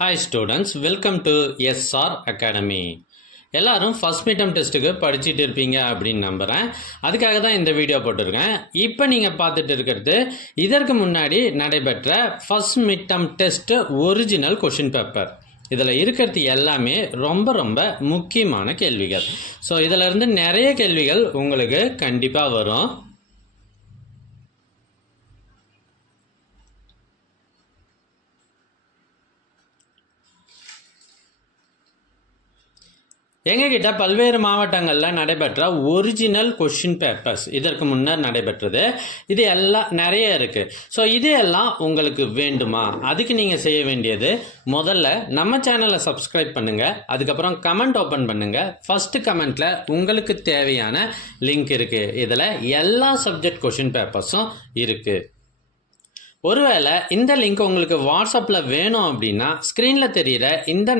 Hi students, welcome to SR academy. எல்லாரும் first midterm டெஸ்ட்டுக்கு படிச்சுட்டு இருப்பீங்க அப்படின்னு நம்புகிறேன். அதுக்காக தான் இந்த வீடியோ போட்டிருக்கேன். இப்போ நீங்கள் பார்த்துட்டு இருக்கிறது இதற்கு முன்னாடி நடைபெற்ற first midterm test original question paper. இதில் இருக்கிறது எல்லாமே ரொம்ப ரொம்ப முக்கியமான கேள்விகள். ஸோ இதிலேருந்து நிறைய கேள்விகள் உங்களுக்கு கண்டிப்பாக வரும். எங்ககிட்ட பல்வேறு மாவட்டங்களில் நடைபெற்ற ஒரிஜினல் கொஷின் பேப்பர்ஸ் இதற்கு முன்னர் நடைபெற்றது. இது எல்லாம் நிறைய இருக்குது. ஸோ இது எல்லாம் உங்களுக்கு வேண்டுமா? அதுக்கு நீங்கள் செய்ய வேண்டியது, முதல்ல நம்ம சேனலை சப்ஸ்கிரைப் பண்ணுங்கள். அதுக்கப்புறம் கமெண்ட் ஓப்பன் பண்ணுங்கள். ஃபஸ்ட்டு கமெண்ட்டில் உங்களுக்கு தேவையான லிங்க் இருக்குது. இதில் எல்லா சப்ஜெக்ட் கொஷின் பேப்பர்ஸும் இருக்குது. ஒருவேளை இந்த லிங்க் உங்களுக்கு வாட்ஸ்அப்பில் வேணும் அப்படின்னா ஸ்க்ரீனில் தெரிகிற இந்த